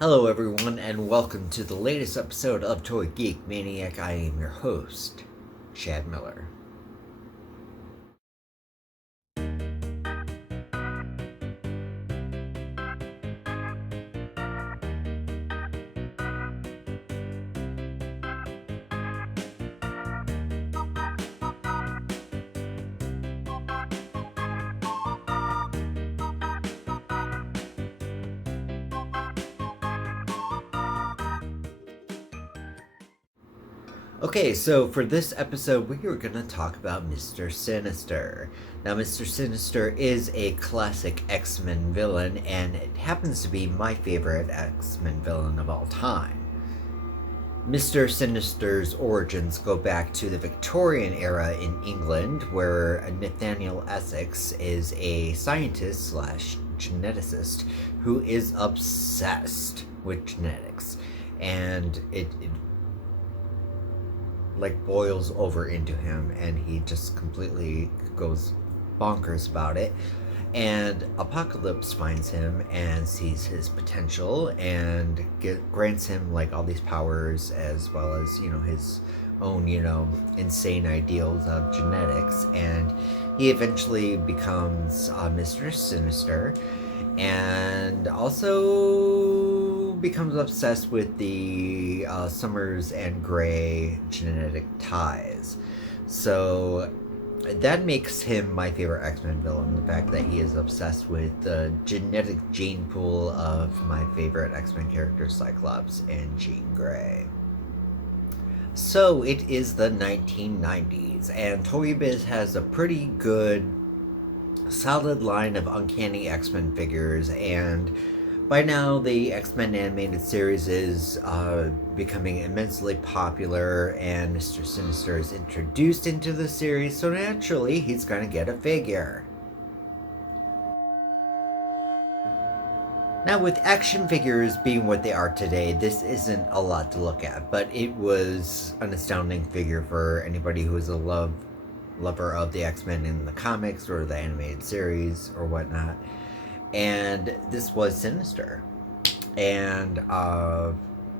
Hello, everyone, and welcome to the latest episode of Toy Geek Maniac. I am your host, Chad Miller. Okay, so for this episode, we are going to talk about Mister Sinister. Now, Mister Sinister is a classic X-Men villain, and it happens to be my favorite X-Men villain of all time. Mr. Sinister's origins go back to the Victorian era in England, where Nathaniel Essex is a scientist slash geneticist who is obsessed with genetics. And it like boils over into him, and he just completely goes bonkers about it. And Apocalypse finds him and sees his potential and grants him like all these powers, as well as his own insane ideals of genetics. And he eventually becomes Mr. Sinister, and also becomes obsessed with the Summers and Gray genetic ties. So that makes him my favorite X-Men villain, the fact that he is obsessed with the genetic gene pool of my favorite X-Men characters, Cyclops and Jean Grey. So it is the 1990s, and Toy Biz has a pretty good, solid line of Uncanny X-Men figures, and by now, the X-Men animated series is becoming immensely popular, and Mr. Sinister is introduced into the series, so naturally, he's going to get a figure. Now, with action figures being what they are today, this isn't a lot to look at, but it was an astounding figure for anybody who is a lover of the X-Men in the comics or the animated series or whatnot. And this was Sinister. And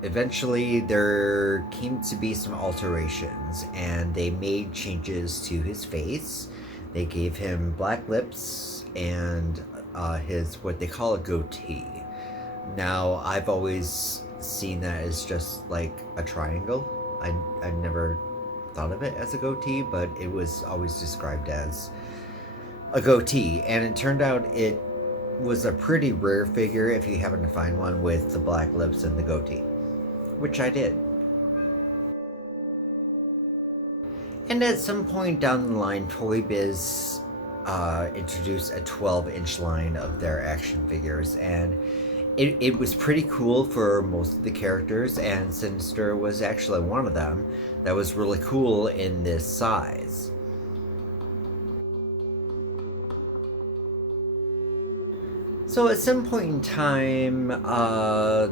eventually there came to be some alterations, and they made changes to his face. They gave him black lips and his what they call a goatee. Now, I've always seen that as just like a triangle. I never thought of it as a goatee, but it was always described as a goatee. And it turned out it was a pretty rare figure if you happen to find one with the black lips and the goatee, which I did. And at some point down the line, Toy Biz introduced a 12-inch line of their action figures, and it was pretty cool for most of the characters, and Sinister was actually one of them that was really cool in this size. So at some point in time,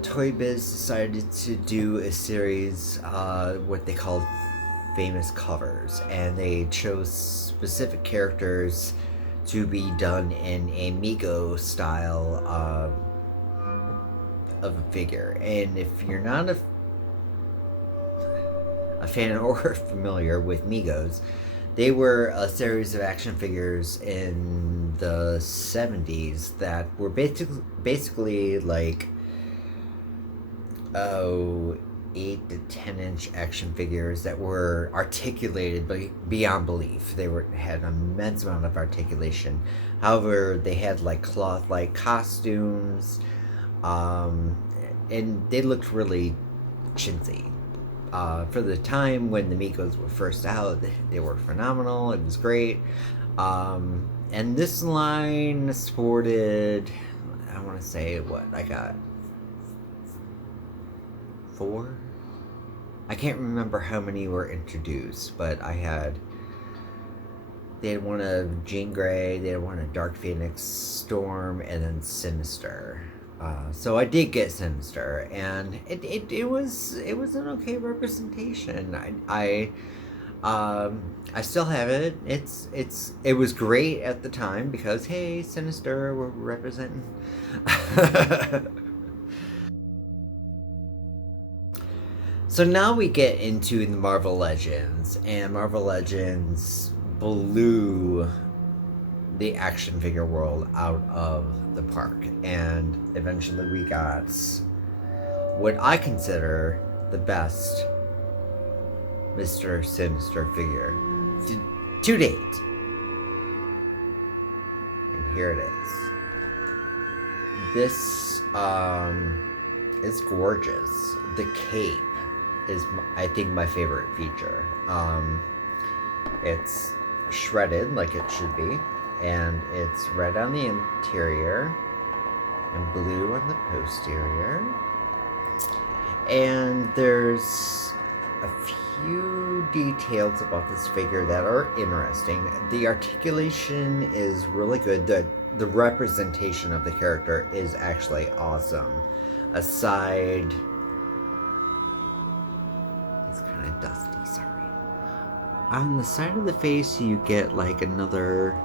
Toy Biz decided to do a series, what they called famous covers, and they chose specific characters to be done in a Mego style of a figure. And if you're not a fan or familiar with Megos, they were a series of action figures in the 70s that were basically like 8 to 10 inch action figures that were articulated beyond belief. They had an immense amount of articulation. However, they had like cloth-like costumes, and they looked really chintzy. For the time when the Megos were first out, they were phenomenal. It was great. And this line sported, I want to say, what, I got 4? I can't remember how many were introduced, but they had one of Jean Grey, they had one of Dark Phoenix, Storm, and then Sinister. So I did get Sinister, and it was an okay representation. I still have it. It was great at the time because, hey, Sinister, we're representing. So now we get into the Marvel Legends, and Marvel Legends blew the action figure world out of the park, and eventually we got what I consider the best Mr. Sinister figure to date. And here it is. This is gorgeous. The cape is, I think, my favorite feature. It's shredded like it should be, and it's red on the interior and blue on the posterior. And there's a few details about this figure that are interesting. The articulation is really good. The representation of the character is actually awesome. Aside, it's kind of dusty, sorry. On the side of the face, you get like another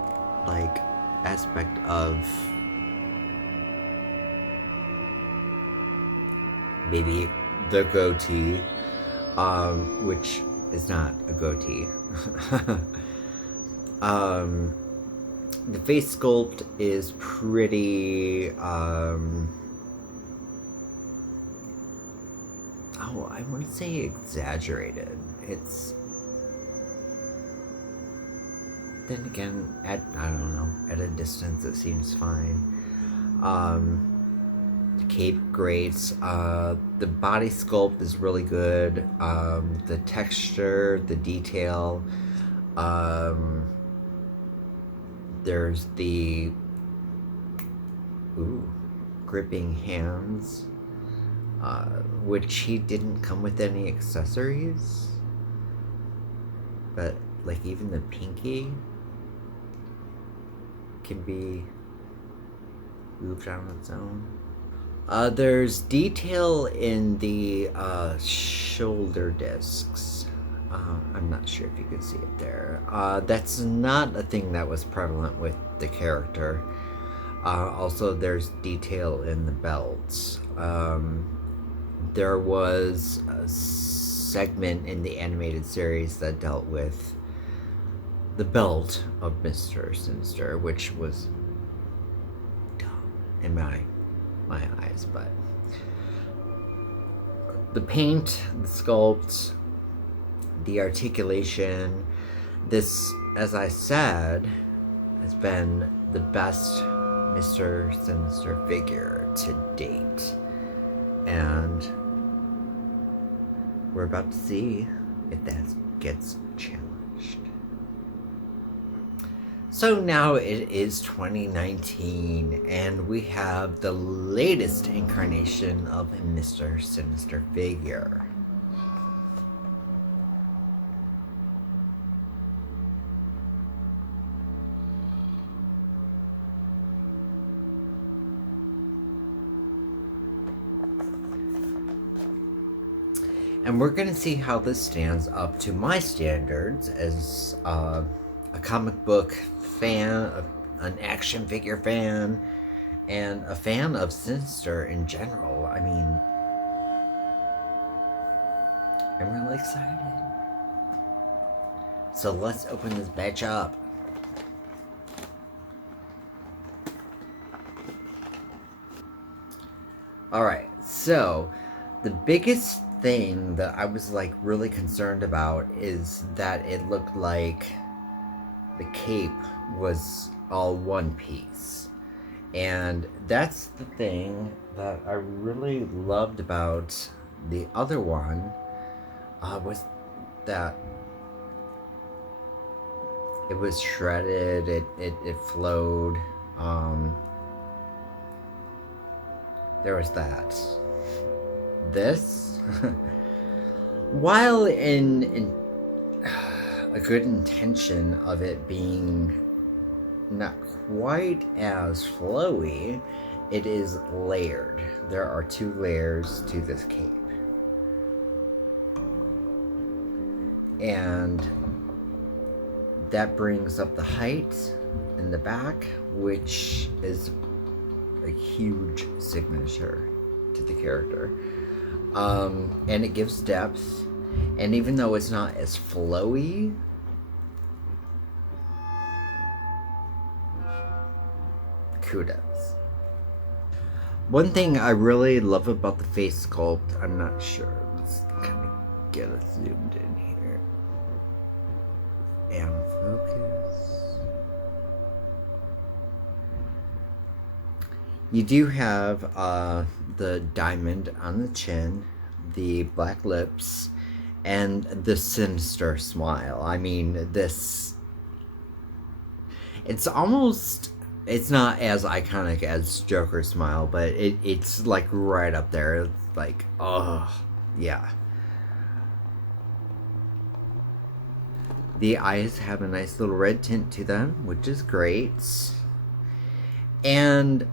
like aspect of maybe the goatee, which is not a goatee. The face sculpt is pretty, I wouldn't say exaggerated. It's, then again, I don't know, at a distance it seems fine. The cape, great. The body sculpt is really good. The texture, the detail. There's the gripping hands, which he didn't come with any accessories. But like even the pinky can be moved on its own. There's detail in the shoulder discs. I'm not sure if you can see it there. That's not a thing that was prevalent with the character. Also, there's detail in the belts. There was a segment in the animated series that dealt with the belt of Mr. Sinister, which was dumb in my eyes, but the paint, the sculpt, the articulation, this, as I said, has been the best Mr. Sinister figure to date, and we're about to see if that gets challenged. So now it is 2019, and we have the latest incarnation of a Mr. Sinister figure. And we're going to see how this stands up to my standards as a comic book fan, an action figure fan, and a fan of Sinister in general. I mean, I'm really excited. So let's open this batch up. Alright, so the biggest thing that I was like really concerned about is that it looked like the cape was all one piece, and that's the thing that I really loved about the other one, was that it was shredded, it flowed, there was that. This, while in a good intention of it being not quite as flowy, it is layered. There are 2 layers to this cape. And that brings up the height in the back, which is a huge signature to the character. And it gives depth. And even though it's not as flowy, kudos. One thing I really love about the face sculpt, I'm not sure. Let's kind of get it zoomed in here. And focus. You do have the diamond on the chin, the black lips, and the sinister smile. I mean, this... It's almost... It's not as iconic as Joker's smile, but it's like right up there. It's like, oh, yeah. The eyes have a nice little red tint to them, which is great. And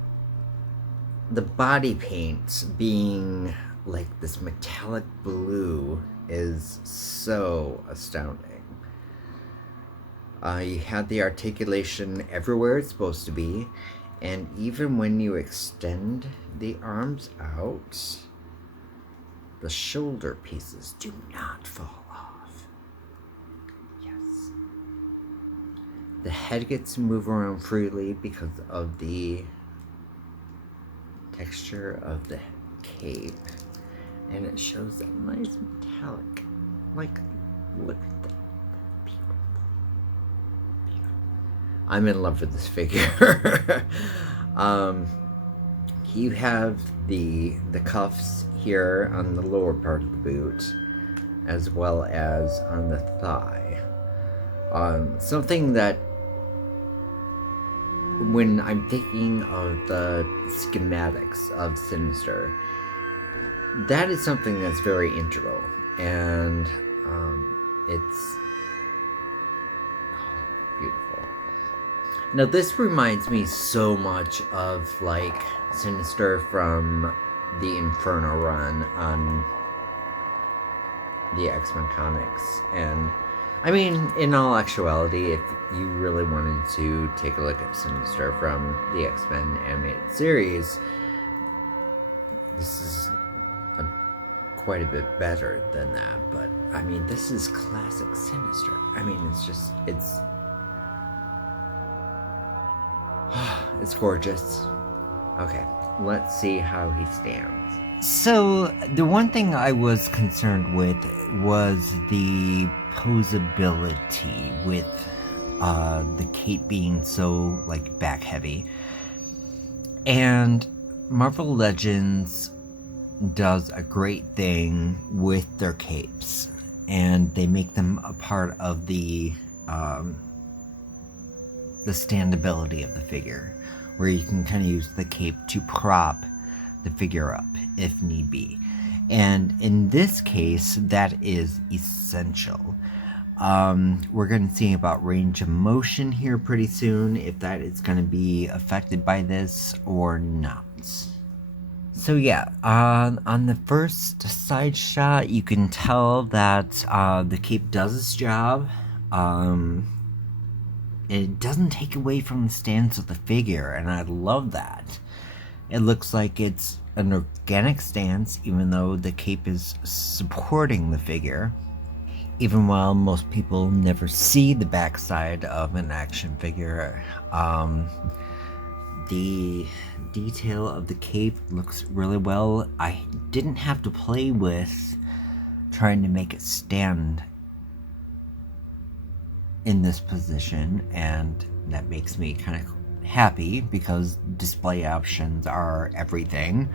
the body paint being like this metallic blue is so astounding. You have the articulation everywhere it's supposed to be, and even when you extend the arms out, the shoulder pieces do not fall off. Yes. The head gets to move around freely because of the texture of the cape, and it shows that nice metallic, like, look at that. I'm in love with this figure. You have the cuffs here on the lower part of the boot, as well as on the thigh. Something that, when I'm thinking of the schematics of Sinister, that is something that's very integral, and it's beautiful. Now, this reminds me so much of, like, Sinister from the Inferno run on the X-Men comics. And, I mean, in all actuality, if you really wanted to take a look at Sinister from the X-Men animated series, this is quite a bit better than that. But, I mean, this is classic Sinister. I mean, it's it's gorgeous. Okay, let's see how he stands. So, the one thing I was concerned with was the posability with the cape being so, like, back heavy. And Marvel Legends does a great thing with their capes, and they make them a part of the standability of the figure, where you can kind of use the cape to prop the figure up if need be. And in this case, that is essential. We're going to see about range of motion here pretty soon, if that is going to be affected by this or not. So yeah, on the first side shot, you can tell that the cape does its job. It doesn't take away from the stance of the figure, and I love that. It looks like it's an organic stance, even though the cape is supporting the figure. Even while most people never see the backside of an action figure, the detail of the cape looks really well. I didn't have to play with trying to make it stand in this position, and that makes me kind of happy because display options are everything.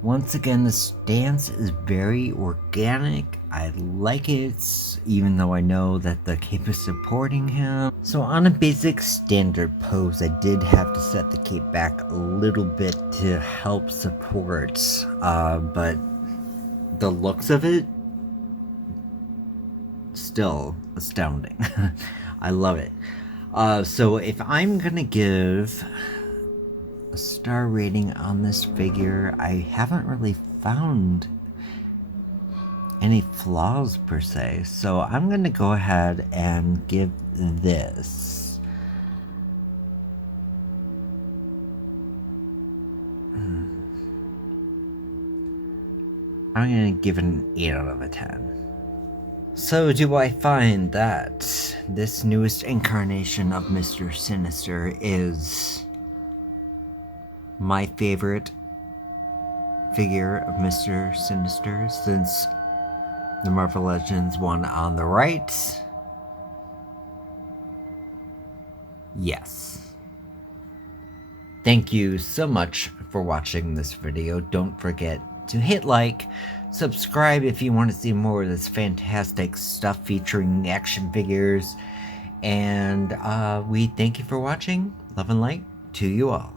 Once again, the stance is very organic. I like it, even though I know that the cape is supporting him. So on a basic standard pose, I did have to set the cape back a little bit to help support, but the looks of it, still astounding. I love it. So if I'm gonna give a star rating on this figure, I haven't really found any flaws per se, so I'm gonna go ahead and give this I'm gonna give it an 8 out of a 10. So do I find that this newest incarnation of Mr. Sinister is my favorite figure of Mr. Sinister since the Marvel Legends one on the right? Yes. Thank you so much for watching this video. Don't forget to hit like, subscribe if you want to see more of this fantastic stuff featuring action figures, and we thank you for watching. Love and light to you all.